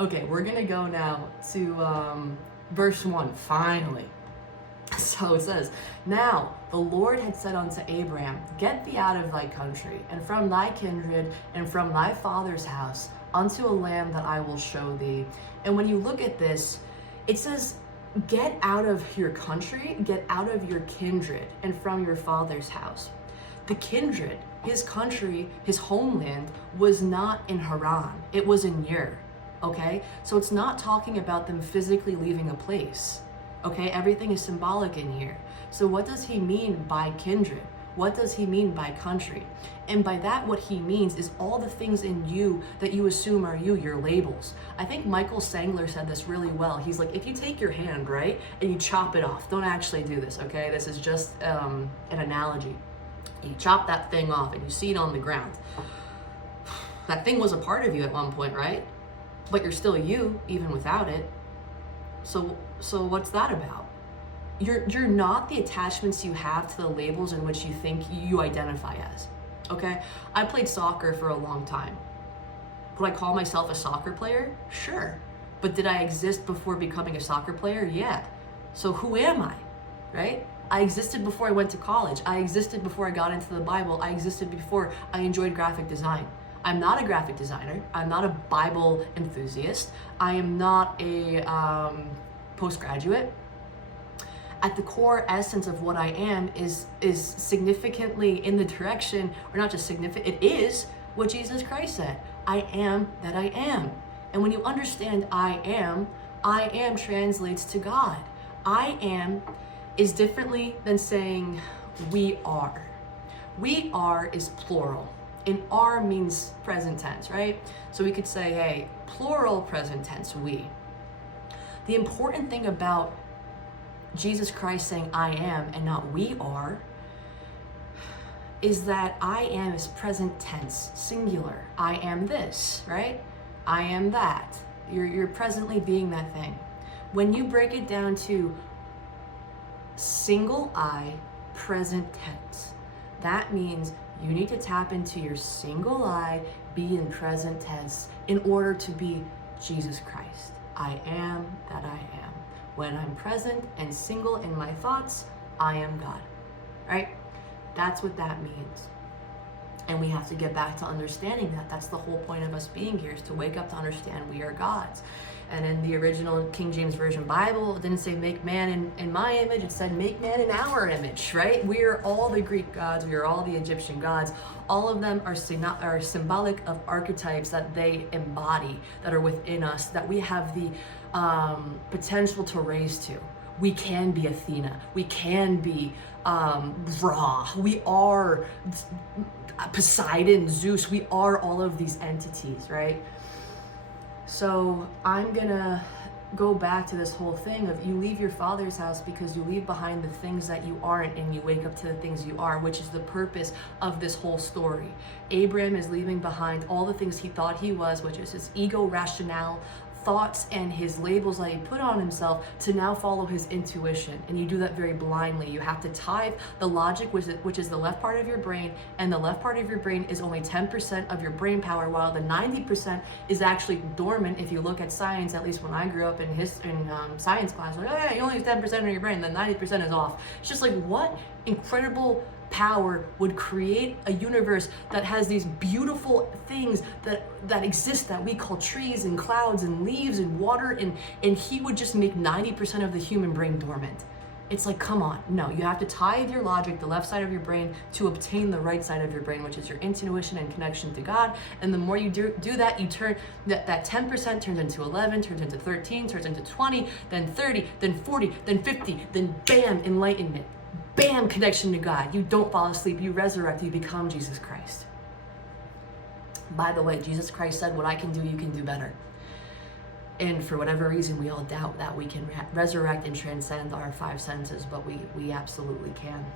Okay, we're gonna go now to verse 1, finally. So it says, "Now the Lord had said unto Abram, Get thee out of thy country, and from thy kindred, and from thy father's house, unto a land that I will show thee." And when you look at this, it says, get out of your country, get out of your kindred, and from your father's house. The kindred, his country, his homeland, was not in Haran, it was in Ur. Okay? So it's not talking about them physically leaving a place. Okay? Everything is symbolic in here. So what does he mean by kindred? What does he mean by country? And by that, what he means is all the things in you that you assume are you, your labels. I think Michael Sangler said this really well. He's like, if you take your hand, right, and you chop it off, don't actually do this, okay? This is just an analogy. You chop that thing off and you see it on the ground. That thing was a part of you at one point, right? But you're still you, even without it. So what's that about? You're not the attachments you have to the labels in which you think you identify as, okay? I played soccer for a long time. Would I call myself a soccer player? Sure. But did I exist before becoming a soccer player? Yeah. So who am I, right? I existed before I went to college. I existed before I got into the Bible. I existed before I enjoyed graphic design. I'm not a graphic designer. I'm not a Bible enthusiast. I am not a postgraduate. At the core essence of what I am is significantly in the direction, or not just significant, it is what Jesus Christ said. I am that I am. And when you understand I am translates to God. I am is differently than saying we are. We are is plural. And are means present tense, right? So we could say, hey, plural present tense, we. The important thing about Jesus Christ saying I am and not we are is that I am is present tense, singular. I am this, right? I am that. You're presently being that thing. When you break it down to single I, present tense, that means you need to tap into your single I, be in present tense in order to be Jesus Christ. I am that I am. When I'm present and single in my thoughts, I am God, right? That's what that means. And we have to get back to understanding that. That's the whole point of us being here, is to wake up to understand we are God's. And in the original King James Version Bible, it didn't say make man in my image, it said make man in our image, right? We are all the Greek gods, we are all the Egyptian gods. All of them are symbolic of archetypes that they embody, that are within us, that we have the potential to raise to. We can be Athena, we can be Ra, we are Poseidon, Zeus, we are all of these entities, right? So I'm gonna go back to this whole thing of you leave your father's house because you leave behind the things that you aren't and you wake up to the things you are, which is the purpose of this whole story. Abram is leaving behind all the things he thought he was, which is his ego, rationale, thoughts, and his labels that he put on himself, to now follow his intuition. And you do that very blindly. You have to tithe the logic, which is the left part of your brain, and the left part of your brain is only 10% of your brain power, while the 90% is actually dormant. If you look at science, at least when I grew up in science class, like, oh yeah, you only have 10% of your brain, then 90% is off. It's just like, what incredible power would create a universe that has these beautiful things that exist, that we call trees and clouds and leaves and water, and he would just make 90% of the human brain dormant. It's like, come on. No, you have to tithe your logic, the left side of your brain, to obtain the right side of your brain, which is your intuition and connection to God. And the more you do that, you turn that 10% turns into 11, turns into 13, turns into 20, then 30, then 40, then 50, then bam, enlightenment. Bam, connection to God. You don't fall asleep, you resurrect, you become Jesus Christ. By the way, Jesus Christ said, what I can do, you can do better. And for whatever reason, we all doubt that we can resurrect and transcend our five senses, but we absolutely can.